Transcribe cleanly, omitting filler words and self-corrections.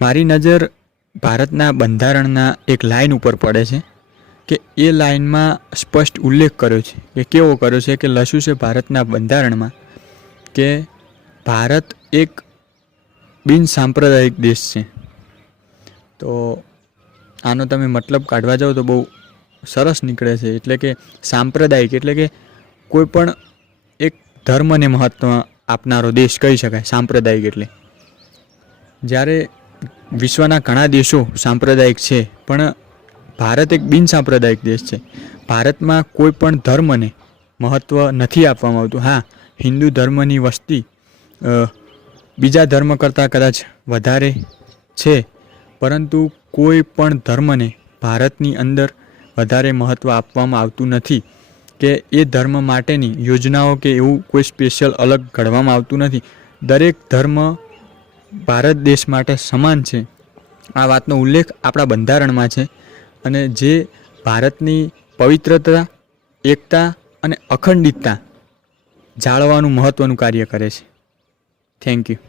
મારી નજર ભારતના બંધારણના એક લાઈન ઉપર પડે છે કે એ લાઈનમાં સ્પષ્ટ ઉલ્લેખ કર્યો છે કે કેવો કર્યો છે કે લખ્યું છે ભારતના બંધારણમાં કે ભારત એક બિન સાંપ્રદાયિક દેશ છે. તો આનો તમે મતલબ કાઢવા જાઓ તો બહુ સરસ નીકળે છે. એટલે કે સાંપ્રદાયિક એટલે કે કોઈ પણ એક ધર્મને મહત્ત્વ આપનારો દેશ કહી શકાય સાંપ્રદાયિક એટલે. જ્યારે વિશ્વના ઘણા દેશો સાંપ્રદાયિક છે પણ ભારત એક બિન સાંપ્રદાયિક દેશ છે. ભારતમાં કોઈ પણ ધર્મને મહત્ત્વ નથી આપવામાં આવતું. હા, હિન્દુ ધર્મની વસ્તી બીજા ધર્મ કરતાં કદાચ વધારે છે, પરંતુ કોઈ પણ ધર્મને ભારતની અંદર વધારે મહત્ત્વ આપવામાં આવતું નથી કે એ ધર્મ માટેની યોજનાઓ કે એવું કોઈ સ્પેશિયલ અલગ ઘડવામાં આવતું નથી. દરેક ધર્મ ભારત દેશ માટે સમાન છે. આ વાતનો ઉલ્લેખ આપણા બંધારણમાં છે અને જે ભારતની પવિત્રતા, એકતા અને અખંડિતતા જાળવવાનું મહત્ત્વનું કાર્ય કરે છે. Thank you.